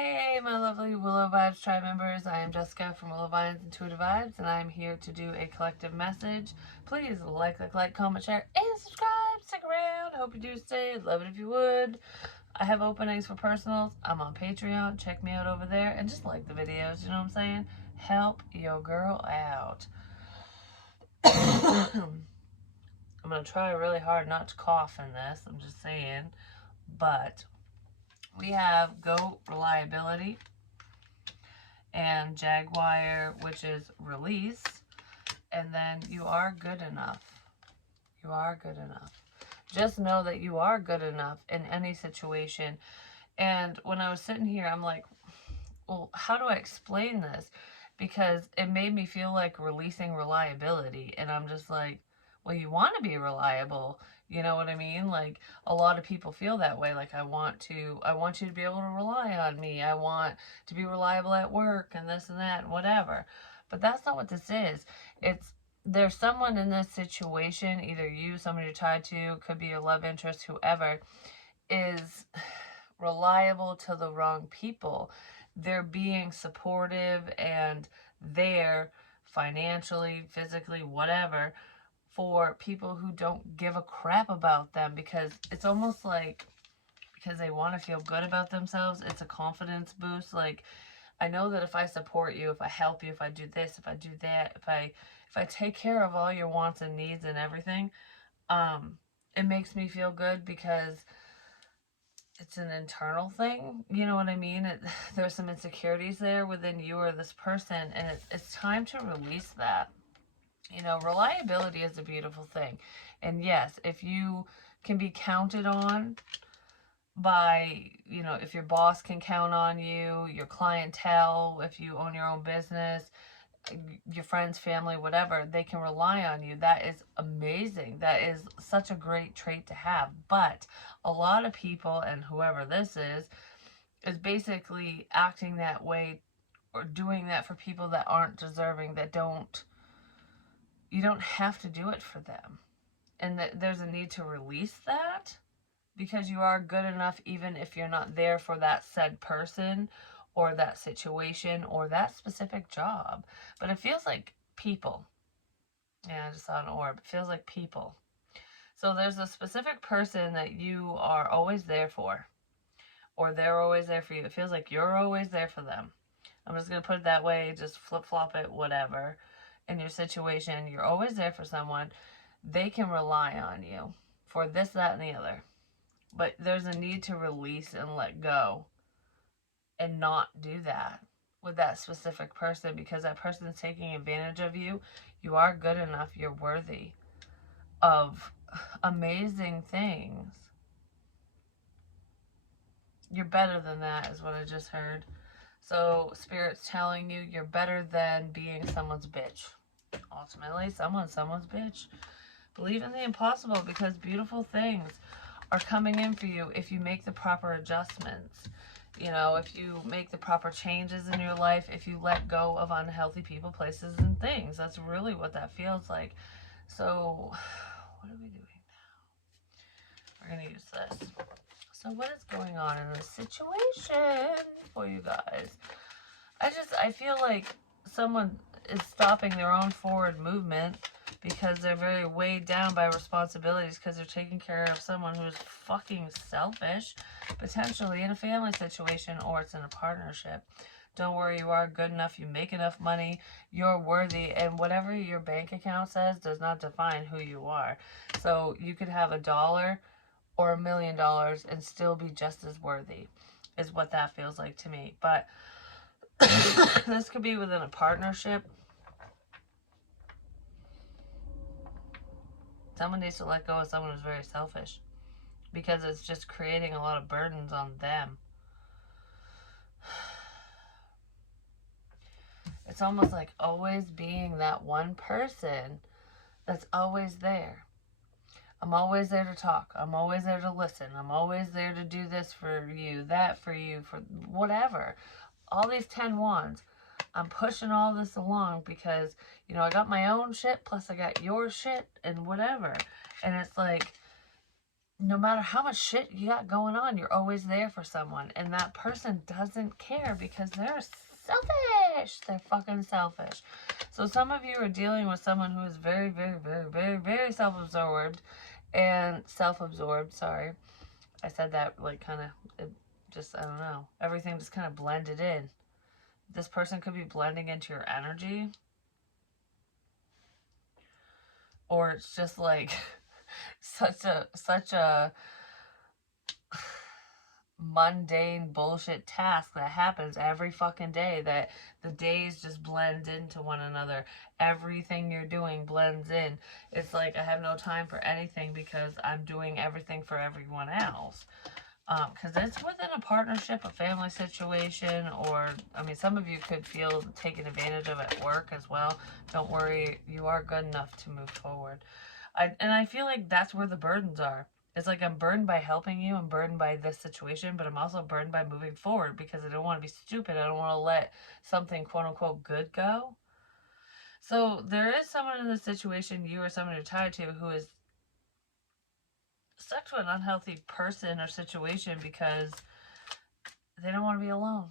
Hey, my lovely Willow Vibes tribe members. I am Jessica from Willow Vines Intuitive Vibes, and I'm here to do a collective message. Please like, comment, share, and subscribe. Stick around. I hope you do stay. Love it if you would. I have openings for personals. I'm on Patreon. Check me out over there, and just like the videos. You know what I'm saying? Help your girl out. I'm gonna try really hard not to cough in this. I'm just saying, but we have goat reliability and jaguar, which is release, and then you are good enough. You are good enough. Just know that you are good enough in any situation. And when I was sitting here, I'm like, well, how do I explain this? Because it made me feel like releasing reliability. And I'm just like, well, you want to be reliable. You know what I mean? Like, a lot of people feel that way. Like, I want you to be able to rely on me. I want to be reliable at work and this and that and whatever. But that's not what this is. There's someone in this situation, either you, somebody you're tied to, could be your love interest, whoever, is reliable to the wrong people. They're being supportive and there financially, physically, whatever, for people who don't give a crap about them, because it's almost like because they want to feel good about themselves. It's a confidence boost. Like, I know that if I support you, if I help you, if I do this, if I do that, if I take care of all your wants and needs and everything, it makes me feel good because it's an internal thing. You know what I mean? There's some insecurities there within you or this person, and it's time to release that. You know, reliability is a beautiful thing. And yes, if you can be counted on by, if your boss can count on you, your clientele, if you own your own business, your friends, family, whatever, they can rely on you. That is amazing. That is such a great trait to have. But a lot of people, and whoever this is basically acting that way or doing that for people that aren't deserving, you don't have to do it for them. And that there's a need to release that, because you are good enough even if you're not there for that said person or that situation or that specific job. But it feels like people. Yeah, I just saw an orb. It feels like people. So there's a specific person that you are always there for, or they're always there for you. It feels like you're always there for them. I'm just going to put it that way, just flip flop it, whatever. In your situation, you're always there for someone. They can rely on you for this, that, and the other. But there's a need to release and let go and not do that with that specific person, because that person is taking advantage of you. You are good enough. You're worthy of amazing things. You're better than that, is what I just heard. So Spirit's telling you you're better than being someone's bitch. Ultimately, someone's bitch. Believe in the impossible, because beautiful things are coming in for you if you make the proper adjustments. If you make the proper changes in your life, if you let go of unhealthy people, places, and things. That's really what that feels like. So, what are we doing now? We're going to use this. So, what is going on in this situation for you guys? I feel like someone is stopping their own forward movement because they're very weighed down by responsibilities, because they're taking care of someone who's fucking selfish, potentially in a family situation, or it's in a partnership. Don't worry, you are good enough. You make enough money. You're worthy. And whatever your bank account says does not define who you are. So you could have $1 or $1 million and still be just as worthy, is what that feels like to me. But this could be within a partnership. Someone needs to let go of someone who's very selfish, because it's just creating a lot of burdens on them. It's almost like always being that one person that's always there. I'm always there to talk. I'm always there to listen. I'm always there to do this for you, that for you, for whatever. All these 10 wands. I'm pushing all this along because, I got my own shit, plus I got your shit and whatever. And it's like, no matter how much shit you got going on, you're always there for someone. And that person doesn't care because they're selfish. They're fucking selfish. So some of you are dealing with someone who is very, very, very, very, very self-absorbed and self-absorbed. Sorry. I said that like kind of, just, I don't know. Everything just kind of blended in. This person could be blending into your energy. Or it's just like such a mundane bullshit task that happens every fucking day, that the days just blend into one another. Everything you're doing blends in. It's like I have no time for anything because I'm doing everything for everyone else. Because it's within a partnership, a family situation, or, I mean, some of you could feel taken advantage of at work as well. Don't worry, you are good enough to move forward. And I feel like that's where the burdens are. It's like I'm burdened by helping you, I'm burdened by this situation, but I'm also burdened by moving forward because I don't want to be stupid. I don't want to let something quote unquote good go. So there is someone in this situation, you or someone you're tied to, who is stuck to an unhealthy person or situation because they don't want to be alone.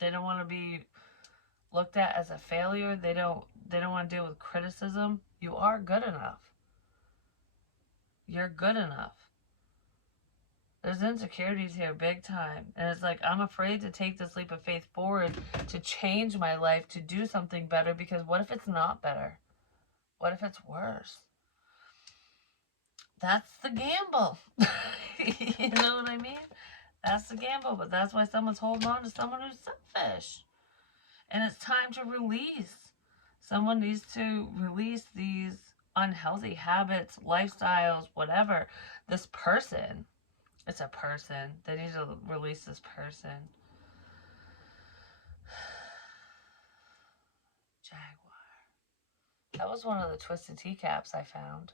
They don't want to be looked at as a failure. They don't want to deal with criticism. You are good enough. You're good enough. There's insecurities here big time. And it's like, I'm afraid to take this leap of faith forward, to change my life, to do something better, because what if it's not better? What if it's worse? That's the gamble. You know what I mean? That's the gamble, but that's why someone's holding on to someone who's selfish. And it's time to release. Someone needs to release these unhealthy habits, lifestyles, whatever. This person, it's a person. They need to release this person. Jaguar. That was one of the twisted teacaps I found.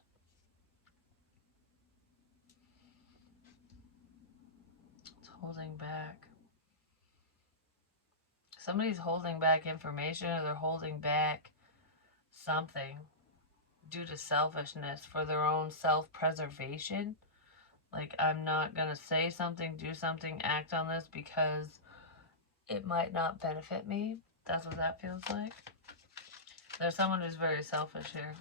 It's holding back. Somebody's holding back information, or they're holding back something due to selfishness, for their own self-preservation. Like, I'm not gonna say something, do something, act on this because it might not benefit me. That's what that feels like. There's someone who's very selfish here.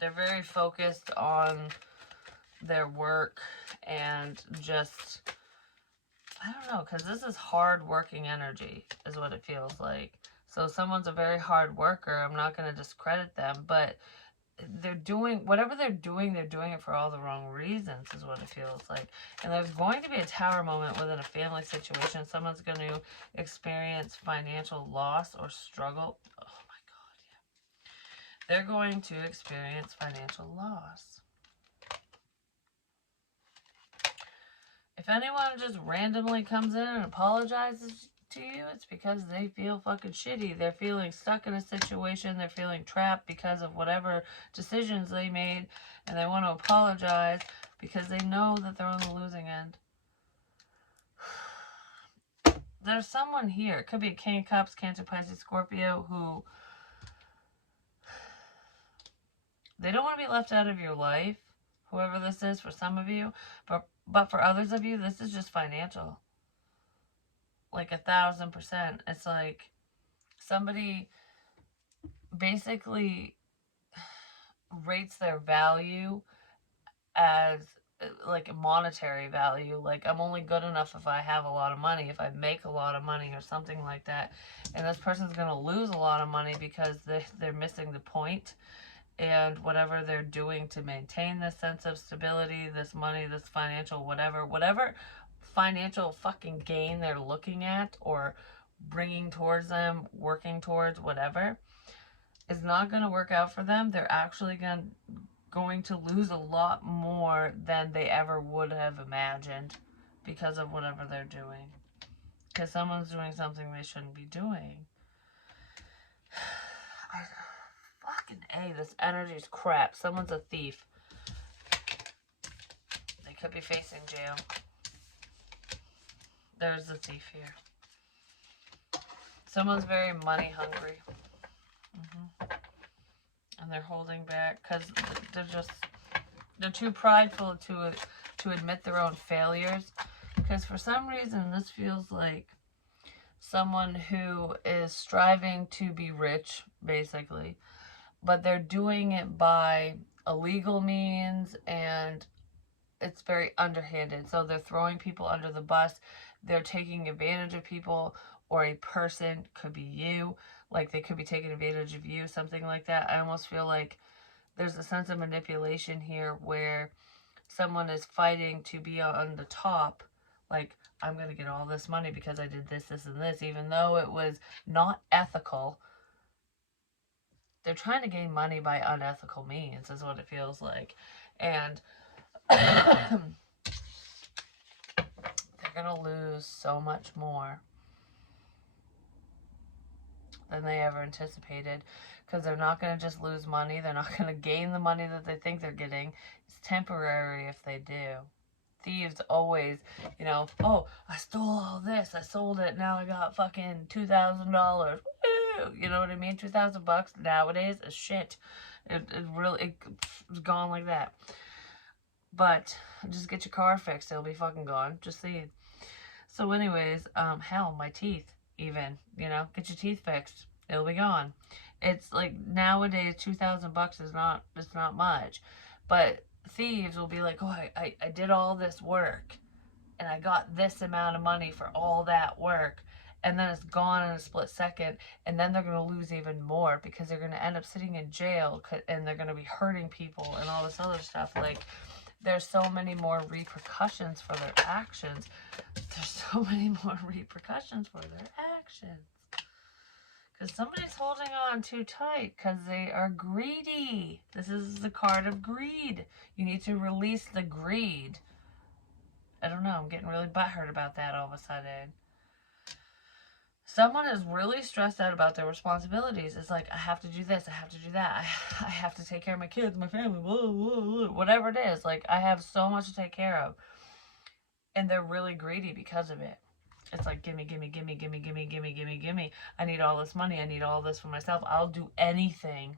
They're very focused on their work and just, I don't know, because this is hard working energy is what it feels like. So someone's a very hard worker. I'm not going to discredit them, but they're doing whatever they're doing it for all the wrong reasons is what it feels like. And there's going to be a tower moment within a family situation. Someone's going to experience financial loss or struggle. Oh my God, yeah. They're going to experience financial loss. If anyone just randomly comes in and apologizes to you, it's because they feel fucking shitty. They're feeling stuck in a situation. They're feeling trapped because of whatever decisions they made, and they want to apologize because they know that they're on the losing end. There's someone here. It could be a King of Cups, Cancer, Pisces, Scorpio, who they don't want to be left out of your life, whoever this is for some of you, but for others of you, this is just financial. Like 1,000%. It's like somebody basically rates their value as like a monetary value. Like, I'm only good enough if I have a lot of money, if I make a lot of money or something like that. And this person's going to lose a lot of money because they're missing the point. And whatever they're doing to maintain this sense of stability, this money, this financial whatever financial fucking gain they're looking at or bringing towards them, working towards, whatever, is not going to work out for them. They're actually going to lose a lot more than they ever would have imagined because of whatever they're doing. Because someone's doing something they shouldn't be doing. Fucking A, this energy is crap. Someone's a thief. They could be facing jail. There's the thief here. Someone's very money hungry. And they're holding back because they're too prideful to admit their own failures. Because for some reason, this feels like someone who is striving to be rich, basically, but they're doing it by illegal means, and it's very underhanded. So they're throwing people under the bus. They're taking advantage of people, or a person, could be you, like they could be taking advantage of you, something like that. I almost feel like there's a sense of manipulation here where someone is fighting to be on the top, like, I'm going to get all this money because I did this, this, and this, even though it was not ethical. They're trying to gain money by unethical means, is what it feels like. And they're going to lose so much more than they ever anticipated, because they're not going to just lose money. They're not going to gain the money that they think they're getting. It's temporary if they do. Thieves always, oh, I stole all this, I sold it, now I got fucking $2,000. Woo! You know what I mean? $2,000 nowadays is shit. It's gone like that. But just get your car fixed, it'll be fucking gone. Just see. So anyways, hell, my teeth even, get your teeth fixed, it'll be gone. It's like nowadays $2,000 it's not much. But thieves will be like, oh, I did all this work and I got this amount of money for all that work, and then it's gone in a split second, and then they're going to lose even more because they're going to end up sitting in jail, and they're going to be hurting people and all this other stuff. Like, there's so many more repercussions for their actions. There's so many more repercussions for their actions. Because somebody's holding on too tight because they are greedy. This is the card of greed. You need to release the greed. I don't know. I'm getting really butthurt about that all of a sudden. Someone is really stressed out about their responsibilities. It's like, I have to do this. I have to do that. I have to take care of my kids, my family, blah, blah, blah, whatever it is. Like, I have so much to take care of. And they're really greedy because of it. It's like, gimme, gimme, gimme, gimme, gimme, gimme, gimme, gimme. I need all this money. I need all this for myself. I'll do anything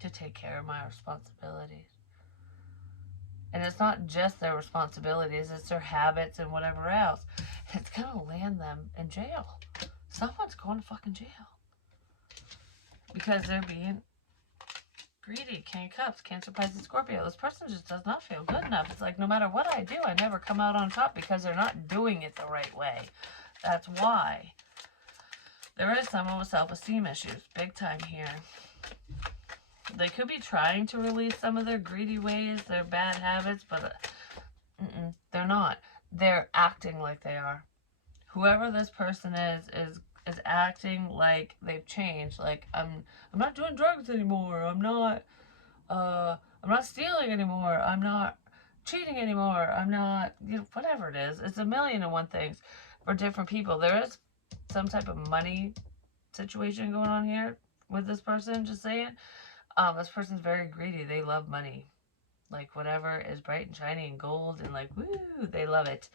to take care of my responsibilities. And it's not just their responsibilities, it's their habits and whatever else. It's going to land them in jail. Someone's going to fucking jail. Because they're being greedy. King of Cups, Cancer, Pisces, Scorpio. This person just does not feel good enough. It's like, no matter what I do, I never come out on top because they're not doing it the right way. That's why. There is someone with self-esteem issues. Big time here. They could be trying to release some of their greedy ways, their bad habits, but they're not. They're acting like they are. Whoever this person is acting like they've changed. Like, I'm not doing drugs anymore. I'm not stealing anymore. I'm not cheating anymore. I'm not, whatever it is. It's a million and one things for different people. There is some type of money situation going on here with this person, just saying. This person's very greedy. They love money. Like, whatever is bright and shiny and gold and like, woo, they love it.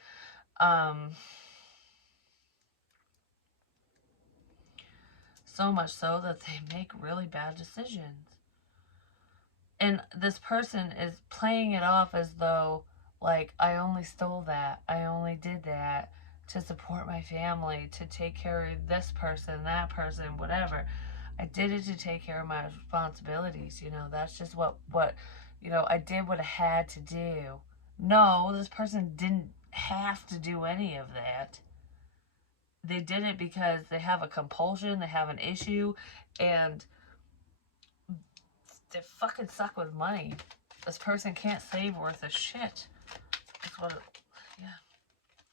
So much so that they make really bad decisions. And this person is playing it off as though, like, I only stole that. I only did that to support my family, to take care of this person, that person, whatever. I did it to take care of my responsibilities. That's just what I did what I had to do. No, this person didn't have to do any of that. They did it because they have a compulsion, they have an issue, and they fucking suck with money. This person can't save worth a shit. That's what yeah.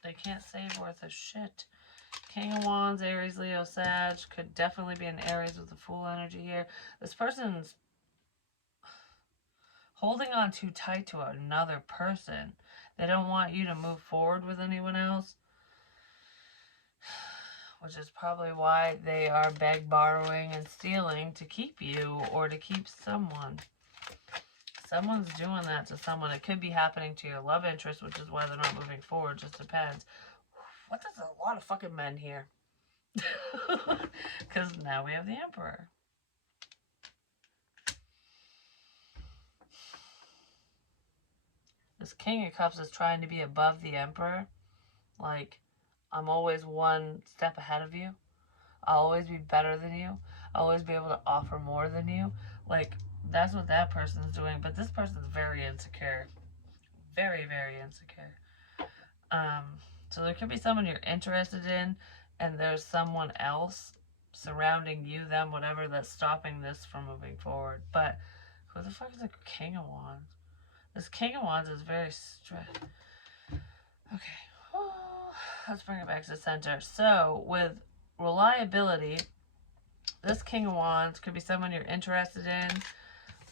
They can't save worth a shit. King of Wands, Aries, Leo, Sag. Could definitely be an Aries with the Fool energy here. This person's holding on too tight to another person. They don't want you to move forward with anyone else. Which is probably why they are borrowing, and stealing to keep you or to keep someone. Someone's doing that to someone. It could be happening to your love interest, which is why they're not moving forward. Just depends. What? There's a lot of fucking men here. Because now we have the Emperor. This King of Cups is trying to be above the Emperor. Like, I'm always one step ahead of you. I'll always be better than you. I'll always be able to offer more than you. Like, that's what that person's doing. But this person's very insecure. Very, very insecure. Um, so there could be someone you're interested in, and there's someone else surrounding you, them, whatever, that's stopping this from moving forward. But who the fuck is the King of Wands? This King of Wands is very stressed. Okay. Oh, let's bring it back to the center. So, with reliability, this King of Wands could be someone you're interested in,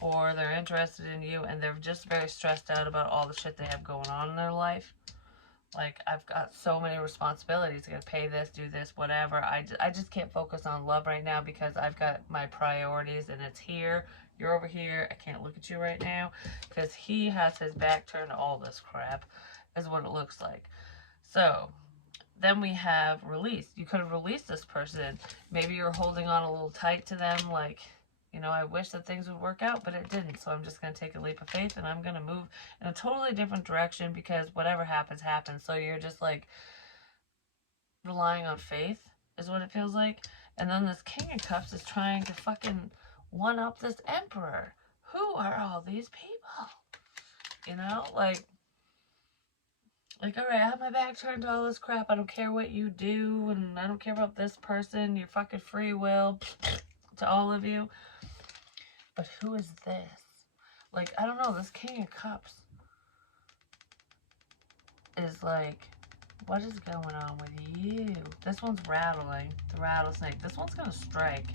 or they're interested in you, and they're just very stressed out about all the shit they have going on in their life. Like, I've got so many responsibilities. I gotta pay this, do this, whatever. I just can't focus on love right now because I've got my priorities, and it's here. You're over here. I can't look at you right now because he has his back turned to all this crap, is what it looks like. So, then we have release. You could have released this person. Maybe you're holding on a little tight to them, like, you know, I wish that things would work out, but it didn't. So I'm just going to take a leap of faith, and I'm going to move in a totally different direction because whatever happens, happens. So you're just like relying on faith is what it feels like. And then this King of Cups is trying to fucking one up this Emperor. Who are all these people? You know, like, all right, I have my back turned to all this crap. I don't care what you do, and I don't care about this person, your fucking free will, to all of you. But who is this? Like, I don't know, this King of Cups is like, what is going on with you? This one's rattling, the rattlesnake. This one's gonna strike.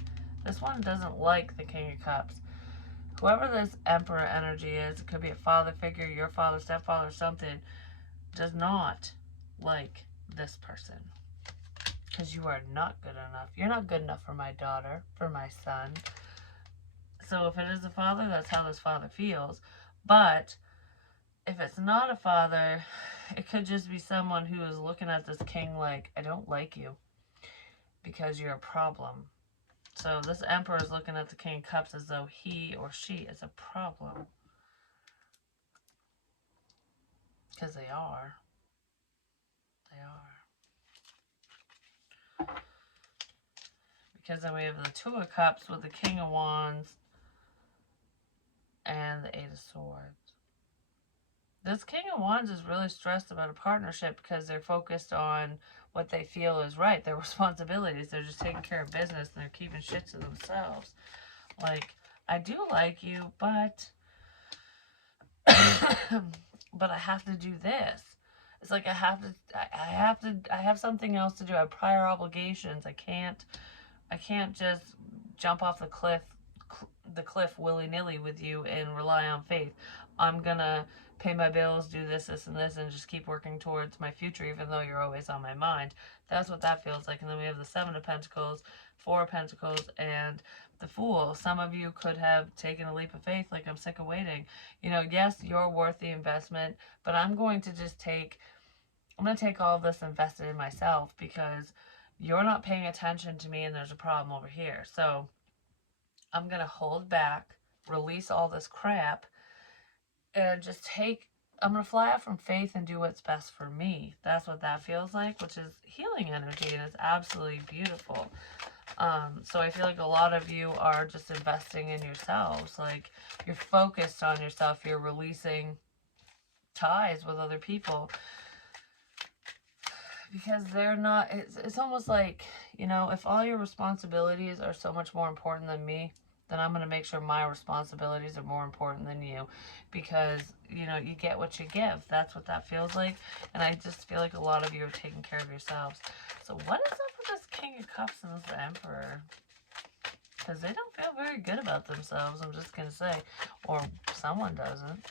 This one doesn't like the King of Cups. Whoever this Emperor energy is, it could be a father figure, your father, stepfather, something, does not like this person. Because you are not good enough. You're not good enough for my daughter, for my son. So if it is a father, that's how this father feels. But if it's not a father, it could just be someone who is looking at this king like, I don't like you because you're a problem. So this Emperor is looking at the King of Cups as though he or she is a problem. Because they are. They are. Because then we have the Two of Cups with the King of Wands and the Eight of Swords. This King of Wands is really stressed about a partnership because they're focused on what they feel is right, their responsibilities. They're just taking care of business and they're keeping shit to themselves. Like, I do like you, but but I have to do this. It's like I have something else to do. I have prior obligations. I can't just jump off the cliff willy-nilly with you and rely on faith. I'm gonna pay my bills, do this, and this, and just keep working towards my future, even though you're always on my mind. That's what that feels like. And then we have the Seven of Pentacles, Four of Pentacles, and the Fool. Some of you could have taken a leap of faith, like, I'm sick of waiting. You know, yes, you're worth the investment, but I'm going to take all of this invested in myself because you're not paying attention to me and there's a problem over here. So I'm going to hold back, release all this crap, and just I'm going to fly out from faith and do what's best for me. That's what that feels like, which is healing energy, and it's absolutely beautiful. So I feel like a lot of you are just investing in yourselves. Like, you're focused on yourself. You're releasing ties with other people because they're not, it's almost like, you know, if all your responsibilities are so much more important than me, then I'm going to make sure my responsibilities are more important than you, because, you know, you get what you give. That's what that feels like. And I just feel like a lot of you are taking care of yourselves. So what is up with this King of Cups and this Emperor? Because they don't feel very good about themselves, I'm just going to say. Or someone doesn't.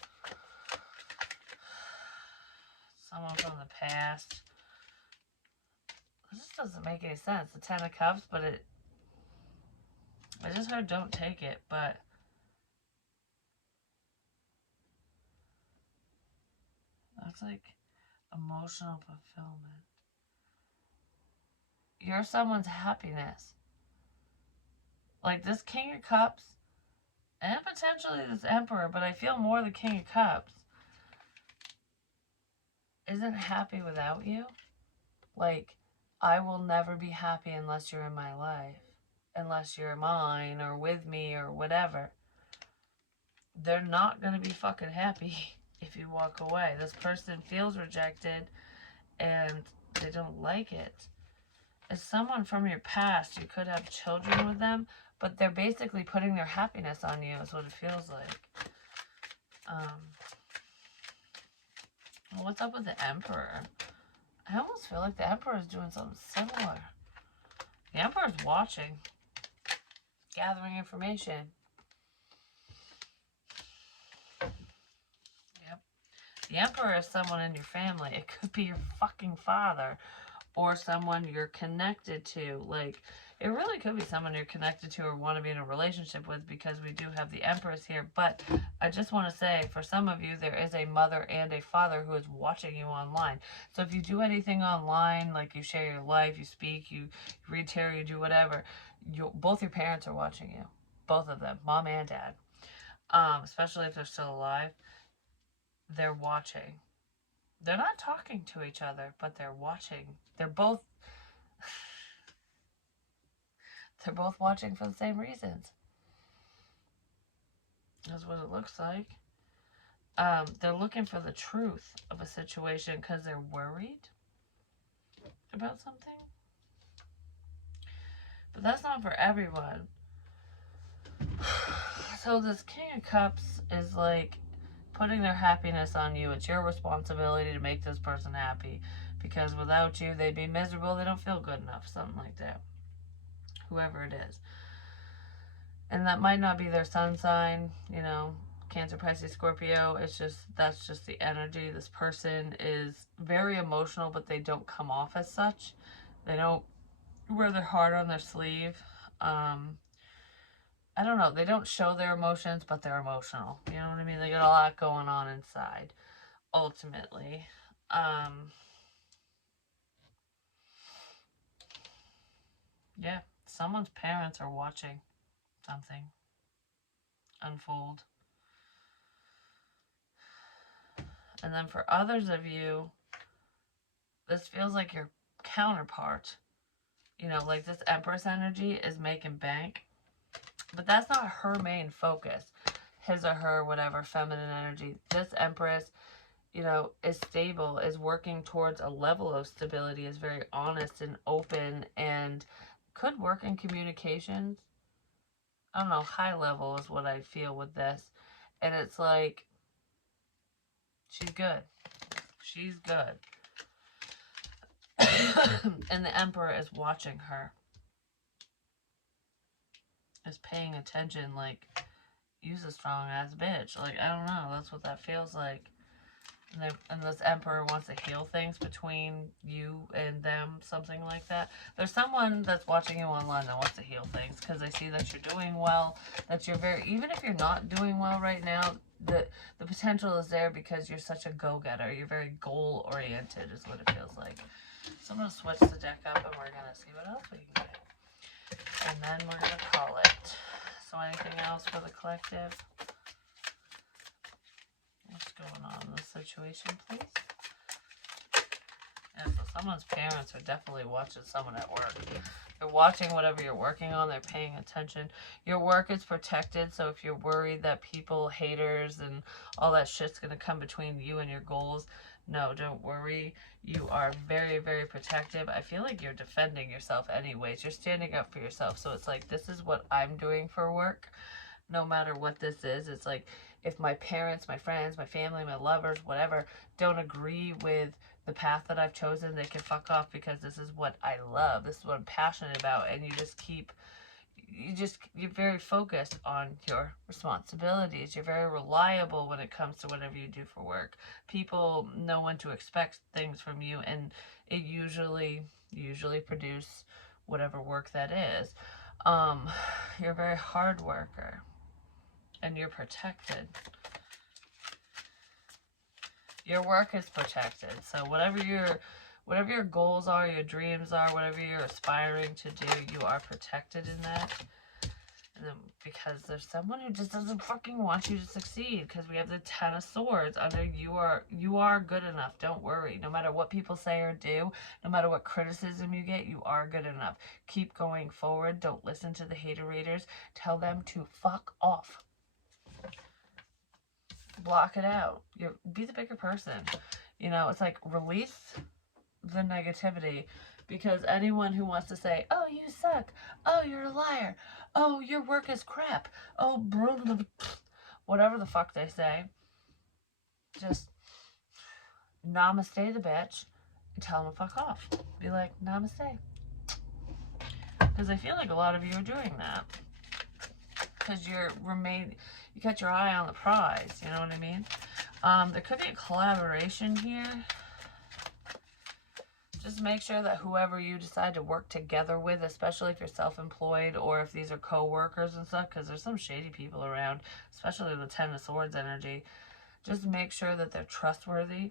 Someone from the past. This just doesn't make any sense. The Ten of Cups, but I just heard don't take it, but that's like emotional fulfillment. You're someone's happiness. Like this King of Cups and potentially this Emperor, but I feel more the King of Cups. isn't happy without you. Like, I will never be happy unless you're in my life, unless you're mine or with me or whatever. They're not going to be fucking happy if you walk away. This person feels rejected and they don't like it. It's someone from your past. You could have children with them, but they're basically putting their happiness on you is what it feels like. What's up with the Emperor? I almost feel like the Emperor is doing something similar. The Emperor's watching, gathering information. Yep. The Emperor is someone in your family. It could be your fucking father or someone you're connected to. Like, it really could be someone you're connected to or want to be in a relationship with, because we do have the Empress here. But I just want to say, for some of you, there is a mother and a father who is watching you online. So if you do anything online, like you share your life, you speak, you read tarot, you do whatever, both your parents are watching you. Both of them, mom and dad. Especially if they're still alive. They're watching. They're not talking to each other, but they're watching. They're both watching for the same reasons. That's what it looks like. They're looking for the truth of a situation because they're worried about something. But that's not for everyone. So this King of Cups is like putting their happiness on you. It's your responsibility to make this person happy, because without you, they'd be miserable. They don't feel good enough. Something like that. Whoever it is. And that might not be their sun sign, you know, Cancer, Pisces, Scorpio. It's just, that's just the energy. This person is very emotional, but they don't come off as such. They don't wear their heart on their sleeve. I don't know. They don't show their emotions, but they're emotional. You know what I mean? They got a lot going on inside, ultimately. Yeah, someone's parents are watching something unfold. And then for others of you, this feels like your counterpart. You know, like this Empress energy is making bank. But that's not her main focus. His or her, whatever, feminine energy. This Empress, you know, is stable, is working towards a level of stability, is very honest and open, and could work in communications. I don't know, high level is what I feel with this. And it's like, she's good. She's good. And the Emperor is watching her. Is paying attention, like, use a strong ass bitch. Like, I don't know. That's what that feels like. And this Emperor wants to heal things between you and them, something like that. There's someone that's watching you online that wants to heal things because they see that you're doing well, that you're very, even if you're not doing well right now, the potential is there because you're such a go-getter. You're very goal-oriented is what it feels like. So I'm going to switch the deck up and we're going to see what else we can get. And then we're going to call it. So anything else for the collective? What's going on in this situation, please? Yeah, so someone's parents are definitely watching someone at work. They're watching whatever you're working on. They're paying attention. Your work is protected, so if you're worried that people, haters, and all that shit's going to come between you and your goals, no, don't worry. You are very, very protective. I feel like you're defending yourself anyways. You're standing up for yourself. So it's like, this is what I'm doing for work. No matter what this is, it's like, if my parents, my friends, my family, my lovers, whatever, don't agree with the path that I've chosen, they can fuck off, because this is what I love. This is what I'm passionate about. And you're very focused on your responsibilities. You're very reliable when it comes to whatever you do for work. People know when to expect things from you, and it usually produce whatever work that is. You're a very hard worker. And you're protected. Your work is protected. So whatever your goals are, your dreams are, whatever you're aspiring to do, you are protected in that. because there's someone who just doesn't fucking want you to succeed, because we have the Ten of Swords under you are good enough. Don't worry. No matter what people say or do, no matter what criticism you get, you are good enough. Keep going forward. Don't listen to the haterators. Tell them to fuck off. Block it out. Be the bigger person. You know, it's like release the negativity, because anyone who wants to say, oh, you suck, oh, you're a liar, oh, your work is crap, oh, blah, blah, blah, whatever the fuck they say, just namaste the bitch and tell them to fuck off. Be like, namaste. Because I feel like a lot of you are doing that. Because you got your eye on the prize, you know what I mean? There could be a collaboration here. Just make sure that whoever you decide to work together with, especially if you're self-employed or if these are co-workers and stuff, because there's some shady people around, especially the Ten of Swords energy, just make sure that they're trustworthy,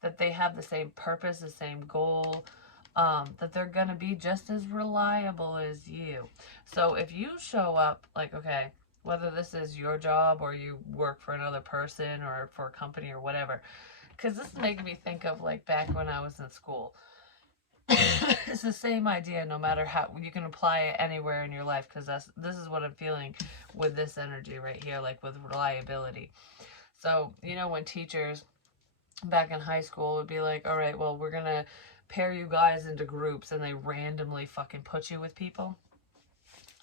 that they have the same purpose, the same goal, that they're going to be just as reliable as you. So if you show up, like, okay, whether this is your job or you work for another person or for a company or whatever, because this is making me think of, like, back when I was in school. It's the same idea, no matter how you can apply it anywhere in your life, because this is what I'm feeling with this energy right here, like with reliability. So, you know, when teachers back in high school would be like, all right, well, we're gonna pair you guys into groups, and they randomly fucking put you with people.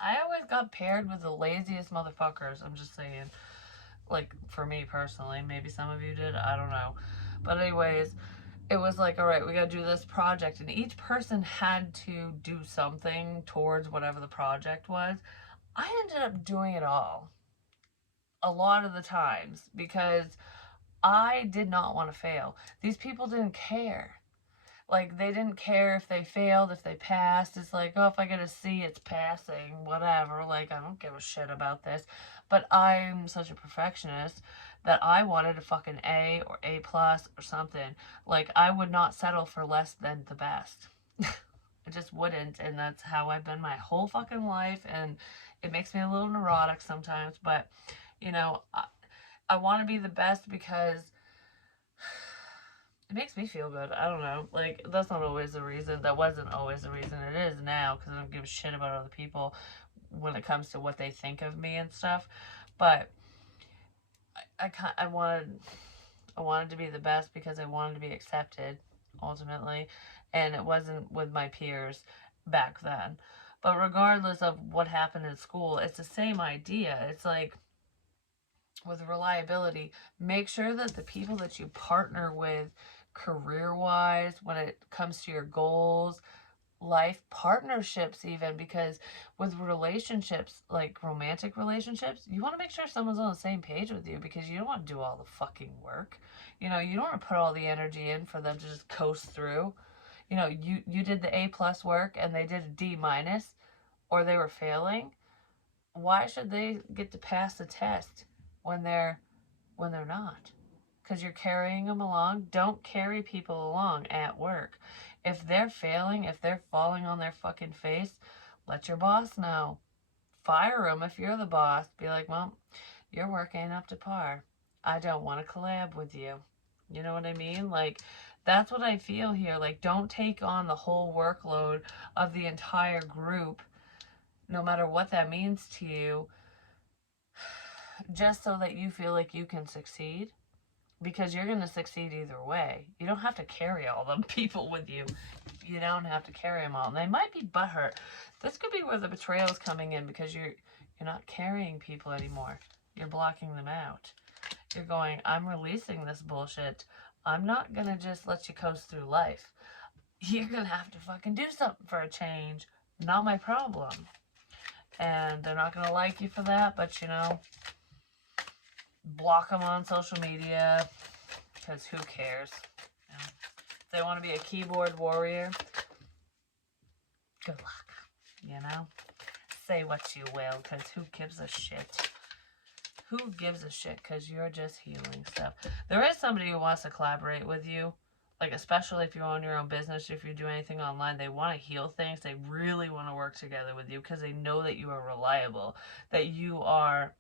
I always got paired with the laziest motherfuckers. I'm just saying, like, for me personally, maybe some of you did, I don't know, but anyways, it was like, all right, we got to do this project, and each person had to do something towards whatever the project was. I ended up doing it all a lot of the times because I did not want to fail. These people didn't care. Like, they didn't care if they failed, if they passed. It's like, oh, if I get a C, it's passing, whatever. Like, I don't give a shit about this. But I'm such a perfectionist that I wanted a fucking A or A plus or something. Like, I would not settle for less than the best. I just wouldn't. And that's how I've been my whole fucking life. And it makes me a little neurotic sometimes. But, you know, I want to be the best because it makes me feel good. I don't know. Like, that's not always the reason. That wasn't always the reason. It is now, because I don't give a shit about other people when it comes to what they think of me and stuff. But I wanted to be the best because I wanted to be accepted, ultimately. And it wasn't with my peers back then. But regardless of what happened in school, it's the same idea. It's like, with reliability, make sure that the people that you partner with career-wise, when it comes to your goals, life partnerships even, because with relationships, like romantic relationships, you want to make sure someone's on the same page with you, because you don't want to do all the fucking work. You know, you don't want to put all the energy in for them to just coast through. You know, you did the A plus work and they did a D minus, or they were failing. Why should they get to pass the test when they're not? Because you're carrying them along. Don't carry people along at work. If they're failing, if they're falling on their fucking face, let your boss know. Fire them if you're the boss. Be like, well, your work ain't up to par. I don't want to collab with you. You know what I mean? Like, that's what I feel here. Like, don't take on the whole workload of the entire group, no matter what that means to you, just so that you feel like you can succeed. Because you're going to succeed either way. You don't have to carry all them people with you. You don't have to carry them all. And they might be butthurt. This could be where the betrayal is coming in, because you're not carrying people anymore. You're blocking them out. You're going, I'm releasing this bullshit. I'm not going to just let you coast through life. You're going to have to fucking do something for a change. Not my problem. And they're not going to like you for that, but, you know, block them on social media, because who cares? You know, if they want to be a keyboard warrior, good luck. You know, say what you will, because who gives a shit? Who gives a shit? Because you're just healing stuff. There is somebody who wants to collaborate with you, like, especially if you own your own business, if you do anything online, they want to heal things. They really want to work together with you because they know that you are reliable, that you are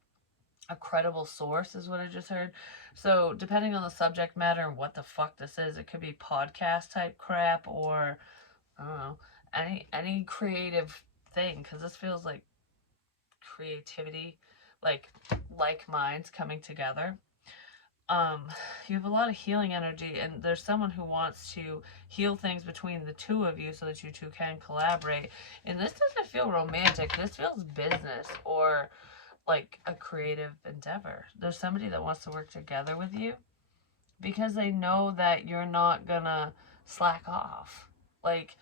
a credible source, is what I just heard. So depending on the subject matter and what the fuck this is, it could be podcast type crap, or I don't know, any creative thing, because this feels like creativity, like minds coming together. um you have a lot of healing energy, and there's someone who wants to heal things between the two of you so that you two can collaborate. And this doesn't feel romantic, this feels business, or like a creative endeavor. There's somebody that wants to work together with you because they know that you're not gonna slack off. Like,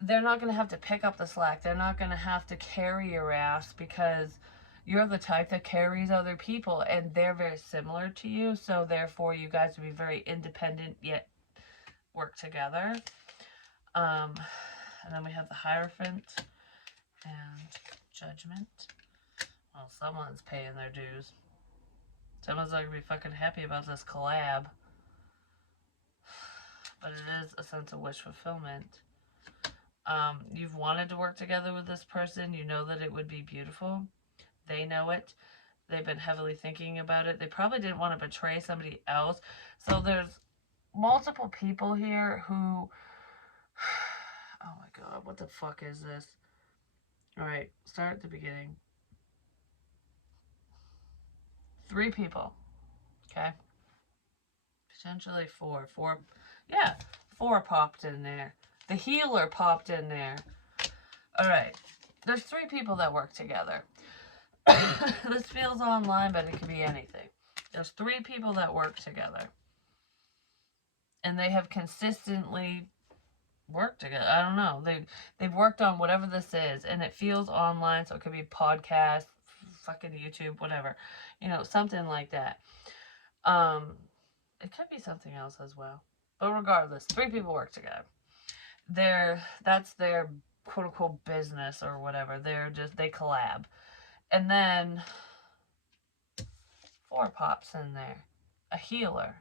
they're not gonna have to pick up the slack. They're not gonna have to carry your ass because you're the type that carries other people, and they're very similar to you. So therefore, you guys will be very independent yet work together. Um, and then we have the Hierophant and Judgment. Well, someone's paying their dues. Someone's not gonna be fucking happy about this collab. But it is a sense of wish fulfillment. You've wanted to work together with this person. You know that it would be beautiful. They know it. They've been heavily thinking about it. They probably didn't want to betray somebody else. So there's multiple people here who... Oh my god, what the fuck is this? Alright, start at the beginning. 3 people. Okay? Potentially 4. 4. Yeah, 4 popped in there. The healer popped in there. Alright. There's 3 people that work together. This feels online, but it could be anything. There's 3 people that work together. And they have consistently worked together. I don't know. They've worked on whatever this is, and it feels online, so it could be podcast, fucking YouTube, whatever. You know, something like that. It could be something else as well. But regardless, 3 people work together. That's their quote unquote business or whatever. They collab. And then 4 pops in there. A healer,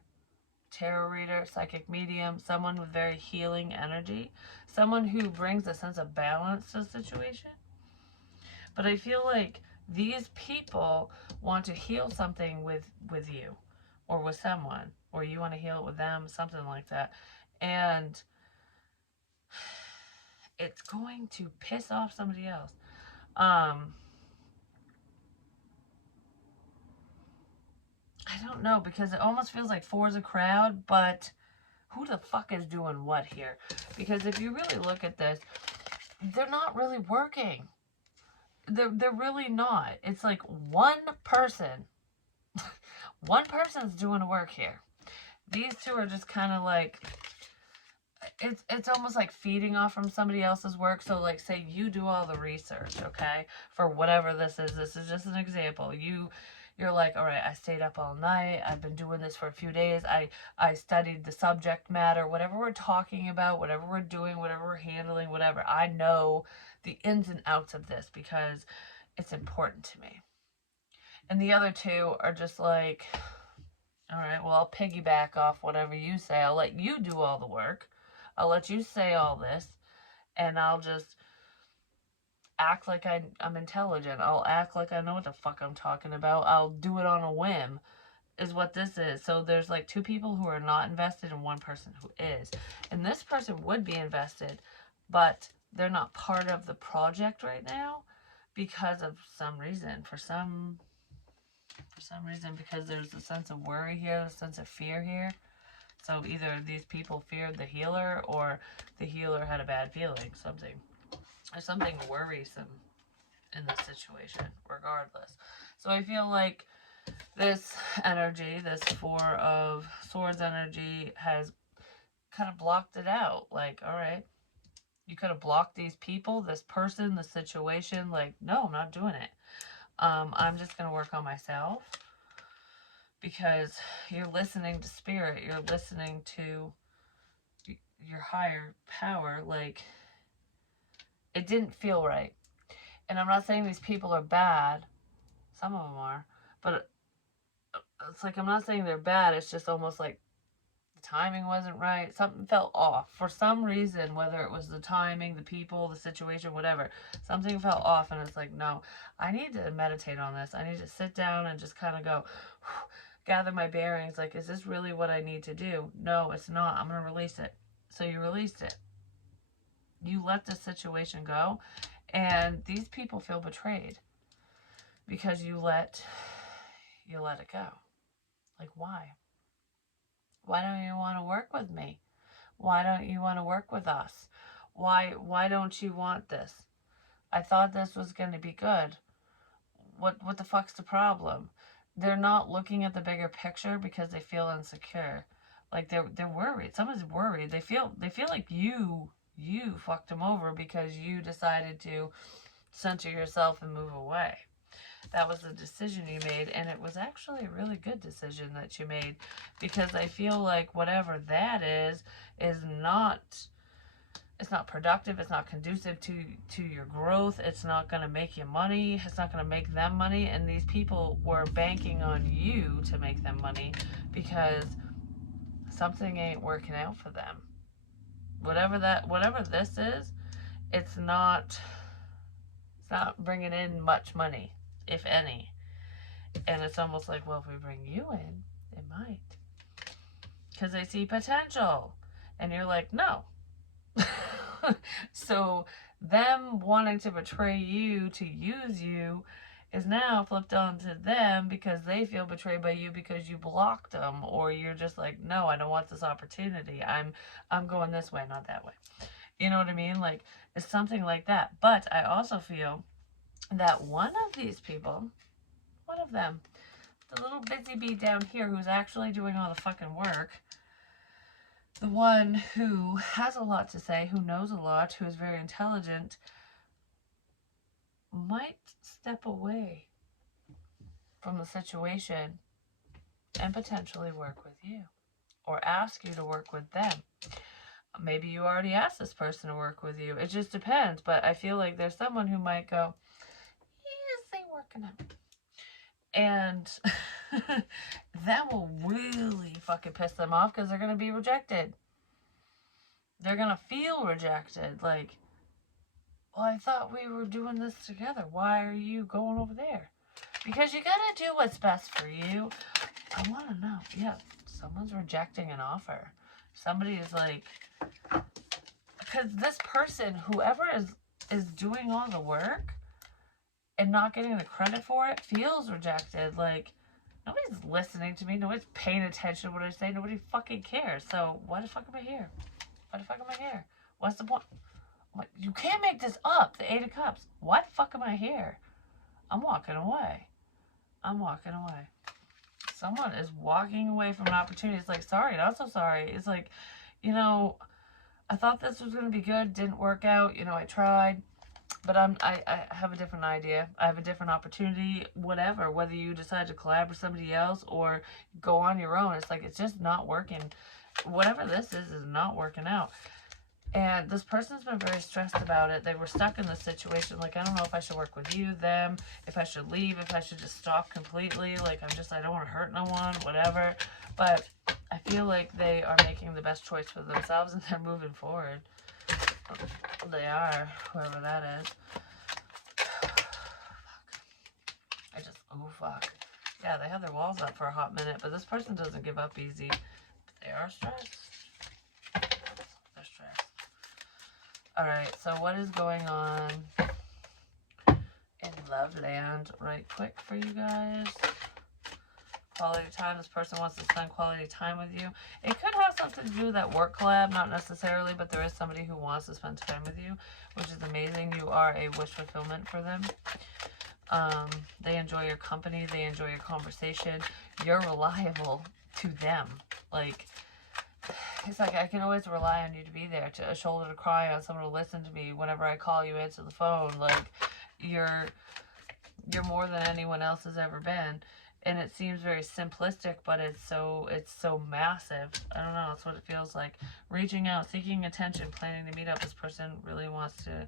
tarot reader, psychic medium, someone with very healing energy, someone who brings a sense of balance to the situation. But I feel like these people want to heal something with you or with someone, or you want to heal it with them, something like that. And it's going to piss off somebody else. I don't know, because it almost feels like 4's a crowd, but who the fuck is doing what here? Because if you really look at this, they're not really working. They're really not. It's like one person. One person's doing the work here. These 2 are just kind of like, it's almost like feeding off from somebody else's work. So like, say you do all the research, okay, for whatever this is just an example. You're like, all right, I stayed up all night, I've been doing this for a few days, I studied the subject matter, whatever we're talking about, whatever we're doing, whatever we're handling, whatever, I know the ins and outs of this because it's important to me. And the other 2 are just like, all right, well, I'll piggyback off whatever you say. I'll let you do all the work. I'll let you say all this, and I'll just act like I'm intelligent. I'll act like I know what the fuck I'm talking about. I'll do it on a whim, is what this is. So there's like 2 people who are not invested and 1 person who is. And this person would be invested, but they're not part of the project right now because of some reason. For some reason, because there's a sense of worry here, a sense of fear here. So either these people feared the healer, or the healer had a bad feeling. There's something worrisome in this situation, regardless. So I feel like this energy, this 4 of Swords energy, has kind of blocked it out. Like, all right, you could have blocked these people, this person, the situation. Like, no, I'm not doing it. I'm just going to work on myself. Because you're listening to spirit, you're listening to your higher power. Like, it didn't feel right. And I'm not saying these people are bad. Some of them are. But it's like, I'm not saying they're bad. It's just almost like the timing wasn't right. Something felt off for some reason, whether it was the timing, the people, the situation, whatever. Something felt off, and it's like, no, I need to meditate on this. I need to sit down and just kind of go, gather my bearings. Like, is this really what I need to do? No, it's not. I'm going to release it. So you released it. You let the situation go, and these people feel betrayed because you let it go. Like, why? Why don't you want to work with me? Why don't you want to work with us? Why don't you want this? I thought this was going to be good. What the fuck's the problem? They're not looking at the bigger picture because they feel insecure. Like they're worried. Someone's worried. They feel like you fucked them over because you decided to center yourself and move away. That was the decision you made, and it was actually a really good decision that you made, because I feel like whatever that is not, it's not productive, it's not conducive to your growth, it's not going to make you money, it's not going to make them money, and these people were banking on you to make them money because something ain't working out for them. Whatever this is, it's not bringing in much money, if any. And it's almost like, well, if we bring you in, it might. Because they see potential. And you're like, no. So them wanting to betray you, to use you, is now flipped onto them because they feel betrayed by you because you blocked them. Or you're just like, no, I don't want this opportunity. I'm going this way, not that way. You know what I mean? Like, it's something like that. But I also feel that one of these people, one of them, the little busy bee down here who's actually doing all the fucking work, the one who has a lot to say, who knows a lot, who is very intelligent, might step away from the situation and potentially work with you or ask you to work with them. Maybe you already asked this person to work with you. It just depends. But I feel like there's someone who might go, this ain't working out. And that will really fucking piss them off because they're going to be rejected. They're going to feel rejected. Like, well, I thought we were doing this together. Why are you going over there? Because you got to do what's best for you. I want to know. Yeah, someone's rejecting an offer. Somebody is like, because this person, whoever is doing all the work and not getting the credit for it, feels rejected. Like, nobody's listening to me. Nobody's paying attention to what I say. Nobody fucking cares. So why the fuck am I here? Why the fuck am I here? What's the point? You can't make this up. The 8 of Cups. Why the fuck am I here? I'm walking away. I'm walking away. Someone is walking away from an opportunity. It's like, sorry, not so sorry. It's like, you know, I thought this was going to be good. Didn't work out. You know, I tried. But I have a different idea. I have a different opportunity, whatever. Whether you decide to collab with somebody else or go on your own, it's like, it's just not working. Whatever this is not working out. And this person's been very stressed about it. They were stuck in this situation. Like, I don't know if I should work with you, them, if I should leave, if I should just stop completely. Like, I don't want to hurt no one, whatever. But I feel like they are making the best choice for themselves and they're moving forward. They are, whoever that is. Fuck. Yeah, they have their walls up for a hot minute, but this person doesn't give up easy. But they are stressed. They're stressed. Alright, so what is going on in Love Land right quick for you guys? Quality time. This person wants to spend quality time with you. It could have something to do with that work collab, not necessarily, but there is somebody who wants to spend time with you, which is amazing. You are a wish fulfillment for them. They enjoy your company. They enjoy your conversation. You're reliable to them. Like, it's like, I can always rely on you to be there, to a shoulder to cry on, someone to listen to me. Whenever I call, you answer the phone. Like, you're more than anyone else has ever been. And it seems very simplistic, but it's so massive. I don't know, that's what it feels like. Reaching out, seeking attention, planning to meet up. This person really wants to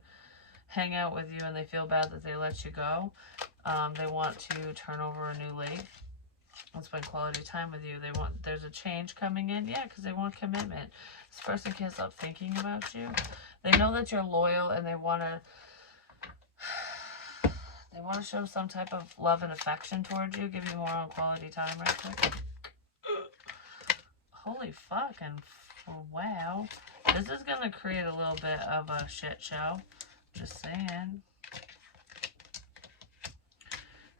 hang out with you and they feel bad that they let you go. They want to turn over a new leaf. want to spend quality time with you. There's a change coming in. Yeah, because they want commitment. This person can't stop thinking about you. They know that you're loyal, and they want to show some type of love and affection towards you. Give you more on quality time right quick. Holy fucking wow. This is going to create a little bit of a shit show. Just saying.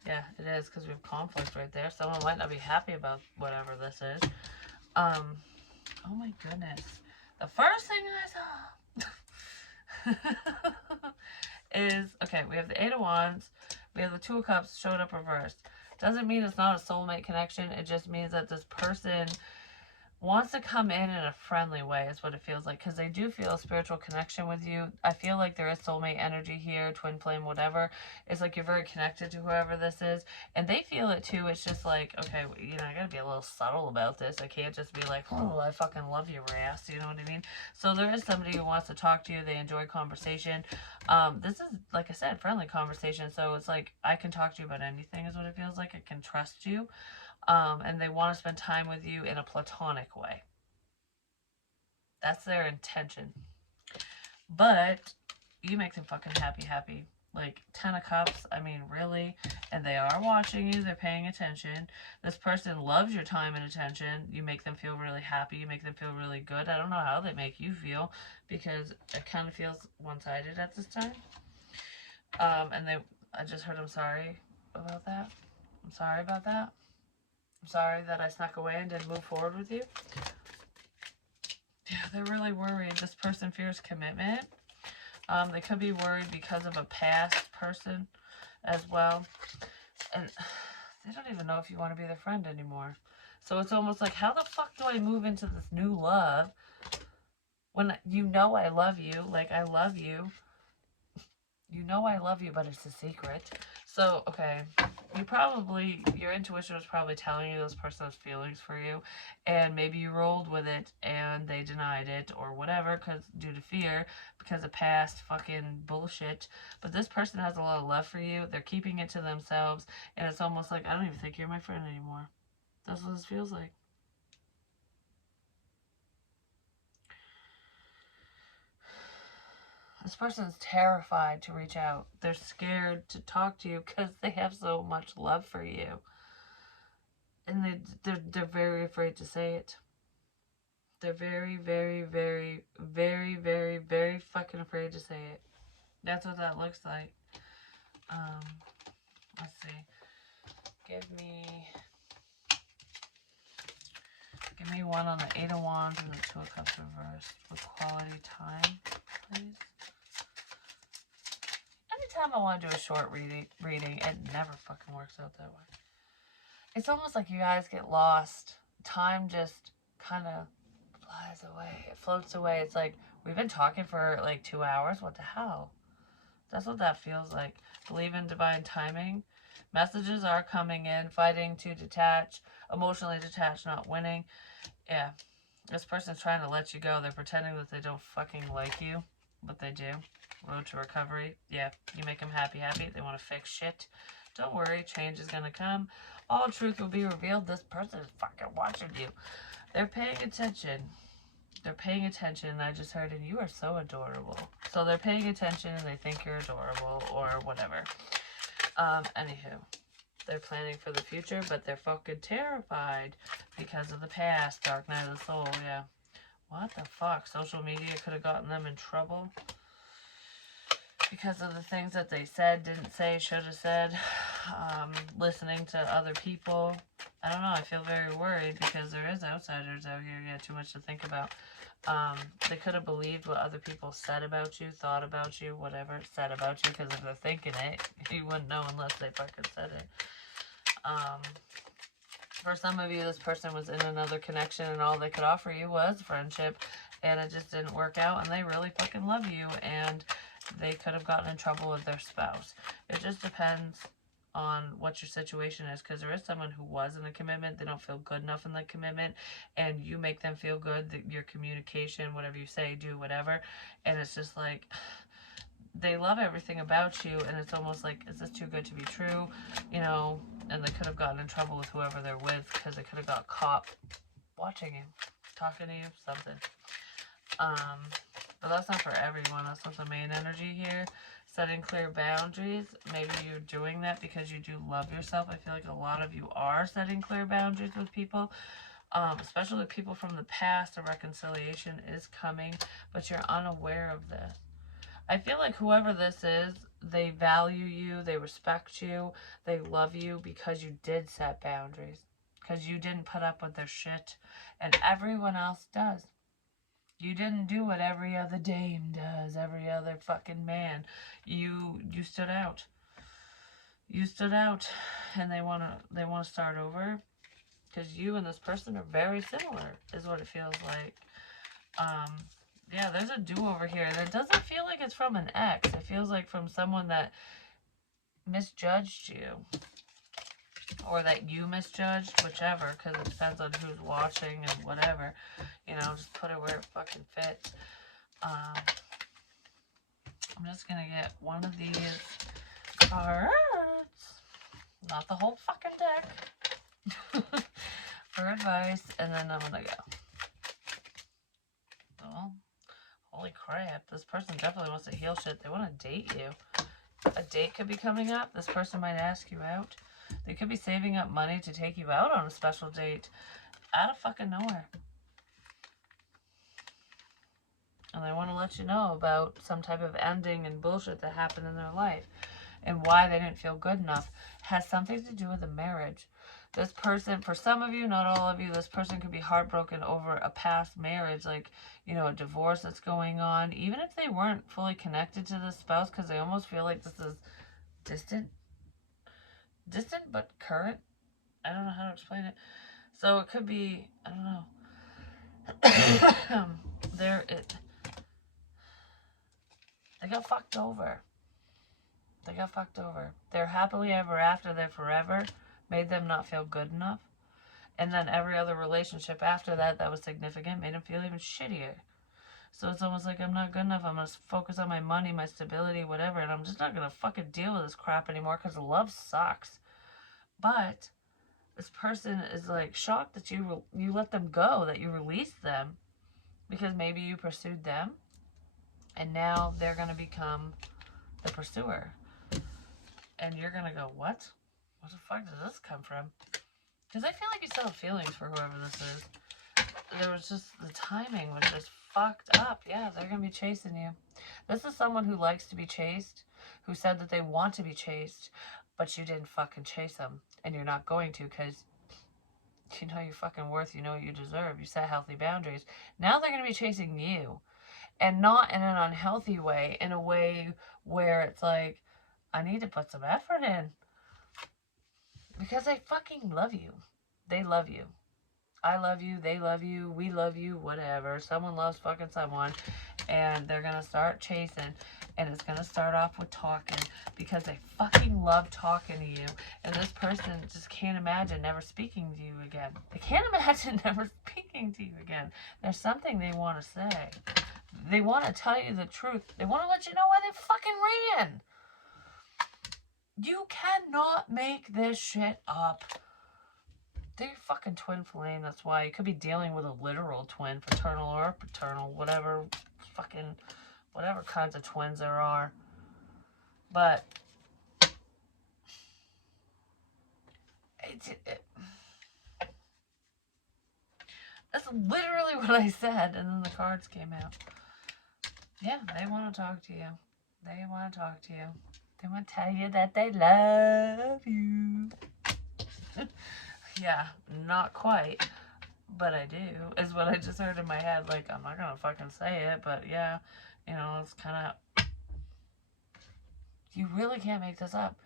Yeah, it is, because we have conflict right there. Someone might not be happy about whatever this is. Oh my goodness. The first thing I saw is, okay, we have the Eight of Wands. We have the Two of Cups showed up reversed. Doesn't mean it's not a soulmate connection. It just means that this person wants to come in a friendly way is what it feels like, because they do feel a spiritual connection with you. I feel like there is soulmate energy here, twin flame, whatever. It's like you're very connected to whoever this is, and they feel it too. It's just like, okay, you know, I gotta be a little subtle about this. I can't just be like, oh, I fucking love your ass, you know what I mean? So there is somebody who wants to talk to you. They enjoy conversation. This is, like I said, friendly conversation, so it's like I can talk to you about anything is what it feels like. I can trust you. And they want to spend time with you in a platonic way. That's their intention. But you make them fucking happy. Like, 10 of Cups, I mean, really? And they are watching you. They're paying attention. This person loves your time and attention. You make them feel really happy. You make them feel really good. I don't know how they make you feel, because it kind of feels one-sided at this time. And I just heard I'm sorry about that. I'm sorry about that. I'm sorry that I snuck away and didn't move forward with you. Yeah, they're really worried. This person fears commitment. They could be worried because of a past person as well. And they don't even know if you want to be their friend anymore. So it's almost like, how the fuck do I move into this new love when you know I love you? Like, I love you. You know I love you, but it's a secret. So, okay, your intuition was probably telling you this person has feelings for you, and maybe you rolled with it, and they denied it, or whatever, due to fear, because of past fucking bullshit. But this person has a lot of love for you. They're keeping it to themselves, and it's almost like, I don't even think you're my friend anymore. That's what this feels like. This person's terrified to reach out. They're scared to talk to you because they have so much love for you. And they're very afraid to say it. They're very, very, very, very, very, very fucking afraid to say it. That's what that looks like. Let's see. Give me one on the Eight of Wands and the Two of Cups reversed with quality time, please. Anytime I want to do a short reading, it never fucking works out that way. It's almost like you guys get lost. Time just kind of flies away. It floats away. It's like, we've been talking for like 2 hours. What the hell? That's what that feels like. Believe in divine timing. Messages are coming in. Fighting to detach. Emotionally detached, not winning. Yeah. This person's trying to let you go. They're pretending that they don't fucking like you, but they do. Road to recovery. Yeah, you make them happy. They want to fix shit. Don't worry, change is going to come. All truth will be revealed. This person is fucking watching you. They're paying attention. They're paying attention, and I just heard, and you are so adorable. So they're paying attention, and they think you're adorable, or whatever. Anywho. They're planning for the future, but they're fucking terrified because of the past. Dark night of the soul, yeah. What the fuck? Social media could have gotten them in trouble because of the things that they said, didn't say, should have said. Listening to other people. I don't know. I feel very worried because there is outsiders out here. Yeah, too much to think about. They could have believed what other people said about you, thought about you, whatever said about you, because if they're thinking it, you wouldn't know unless they fucking said it. For some of you, this person was in another connection and all they could offer you was friendship, and it just didn't work out, and they really fucking love you, and they could have gotten in trouble with their spouse. It just depends on what your situation is, because there is someone who was in a commitment, they don't feel good enough in the commitment, and you make them feel good, that your communication, whatever you say, do, whatever, and it's just like, they love everything about you, and it's almost like, is this too good to be true? You know, And they could have gotten in trouble with whoever they're with because they could have got caught watching you, talking to you, something. But that's not for everyone. That's not the main energy here. Setting clear boundaries. Maybe you're doing that because you do love yourself. I feel like a lot of you are setting clear boundaries with people. Especially with people from the past. A reconciliation is coming, but you're unaware of this. I feel like whoever this is, they value you, they respect you, they love you because you did set boundaries. Because you didn't put up with their shit, and everyone else does. You didn't do what every other dame does, every other fucking man. You stood out. You stood out, and they wanna start over, because you and this person are very similar, is what it feels like. Yeah, there's a do-over here. And it doesn't feel like it's from an ex. It feels like from someone that misjudged you. Or that you misjudged, whichever, because it depends on who's watching and whatever. You know, just put it where it fucking fits. I'm just gonna get one of these cards. Not the whole fucking deck. For advice, and then I'm gonna go. Well, holy crap, this person definitely wants to heal shit. They want to date you. A date could be coming up. This person might ask you out. They could be saving up money to take you out on a special date out of fucking nowhere. And they want to let you know about some type of ending and bullshit that happened in their life and why they didn't feel good enough. It has something to do with a marriage. This person, for some of you, not all of you, this person could be heartbroken over a past marriage, like, you know, a divorce that's going on, even if they weren't fully connected to the spouse, because they almost feel like this is distant but current. I don't know how to explain it. So it could be, I don't know. They got fucked over. They're happily ever after, they're forever, made them not feel good enough. And then every other relationship after that was significant made them feel even shittier. So it's almost like, I'm not good enough. I'm going to focus on my money, my stability, whatever. And I'm just not going to fucking deal with this crap anymore because love sucks. But this person is like shocked that you let them go, that you released them. Because maybe you pursued them. And now they're going to become the pursuer. And you're going to go, what? What the fuck did this come from? Because I feel like you still have feelings for whoever this is. There was just, the timing was just fucked up. Yeah, they're going to be chasing you. This is someone who likes to be chased, who said that they want to be chased, but you didn't fucking chase them. And you're not going to, because you know your fucking worth, you know what you deserve. You set healthy boundaries. Now they're going to be chasing you. And not in an unhealthy way, in a way where it's like, I need to put some effort in. Because they fucking love you. They love you. I love you, they love you, we love you, whatever. Someone loves fucking someone. And they're going to start chasing. And it's going to start off with talking. Because they fucking love talking to you. And this person just can't imagine never speaking to you again. They can't imagine never speaking to you again. There's something they want to say. They want to tell you the truth. They want to let you know why they fucking ran. You cannot make this shit up. They're your fucking twin flame, that's why. You could be dealing with a literal twin, fraternal or paternal, whatever kinds of twins there are. But that's literally what I said, and then the cards came out. Yeah, they want to talk to you. They want to talk to you. They want to tell you that they love you. Yeah, not quite, but I do, is what I just heard in my head. Like, I'm not gonna fucking say it, but yeah, you know, it's kind of, you really can't make this up.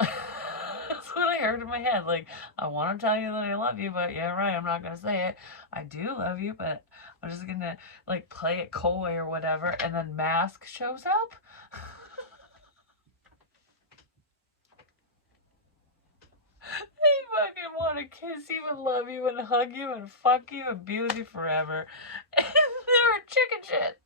That's what I heard in my head. Like, I want to tell you that I love you, but yeah, right, I'm not gonna say it. I do love you, but I'm just gonna, like, play it coy or whatever, and then mask shows up. They fucking want to kiss you and love you and hug you and fuck you and be with you forever. And they're chicken shit.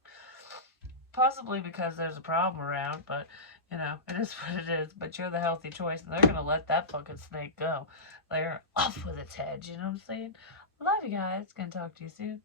Possibly because there's a problem around, but, you know, it is what it is. But you're the healthy choice, and they're going to let that fucking snake go. They're off with its head, you know what I'm saying? Love you guys. Gonna talk to you soon.